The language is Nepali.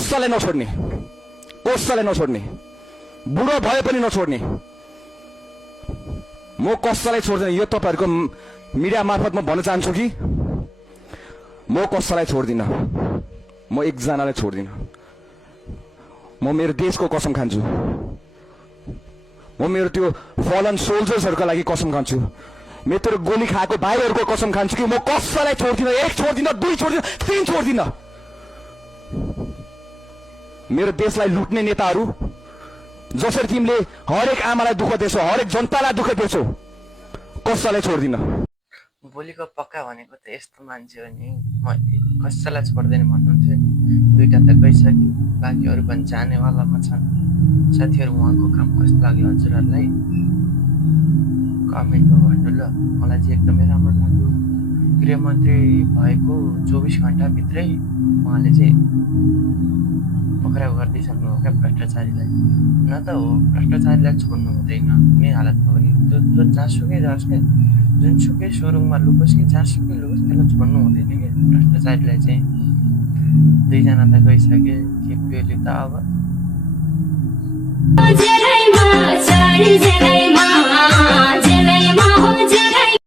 कसैलाई नछोड्ने, कसैलाई नछोड्ने, बुढो भए पनि नछोड्ने। म कसैलाई छोड्दिनँ। यो तपाईहरुको मिडिया मार्फत म भन्न चाहन्छु कि म कसैलाई छोड्दिनँ, म एकजनालाई छोड्दिनँ। म मेरो देशको कसम खान्छु, म मेरो त्यो फलन सोल्जर्सहरुको लागि कसम खान्छु, मेरो त्यो गोली खाएको भाइहरुको कसम खान्छु कि म कसैलाई छोड्दिनँ। एक छोड्दिनँ, दुई छोड्दिनँ, तीन छोड्दिनँ। मेरो देशलाई लुट्ने नेताहरू जसरी तिमीले हरेक आमालाई दुःख दिएछौ, हरेक जनतालाई दुःख दिएछौ, कसैलाई छोड्दिनँ। भोलिको पक्का भनेको त यस्तो मान्छे हो नि, म कसैलाई छोड्दैन भन्नुहुन्थ्यो नि, दुईटा त गइसक्यो, बाँकी अरू पनि जानेवालामा छन्। साथीहरू उहाँको काम कस्तो लाग्यो हजुरहरूलाई कमेन्टमा भन्नु ल। मलाई चाहिँ एकदमै राम्रो लाग्यो। गृहमन्त्री भएको 24 घण्टाभित्रै उहाँले चाहिँ पक्राउ गरिदिइसक्नु हो क्या भ्रष्टाचारीलाई। न त हो भ्रष्टाचारीलाई छोड्नु हुँदैन कुनै हालतमा पनि। त्यो जहाँसुकै जाओस् क्या, जुनसुकै सोरुममा लुकोस् कि जहाँसुकै लुकोस्, त्यसलाई छोड्नु हुँदैन क्या भ्रष्टाचारीलाई चाहिँ। दुईजना त गइसके, केपीओली त अब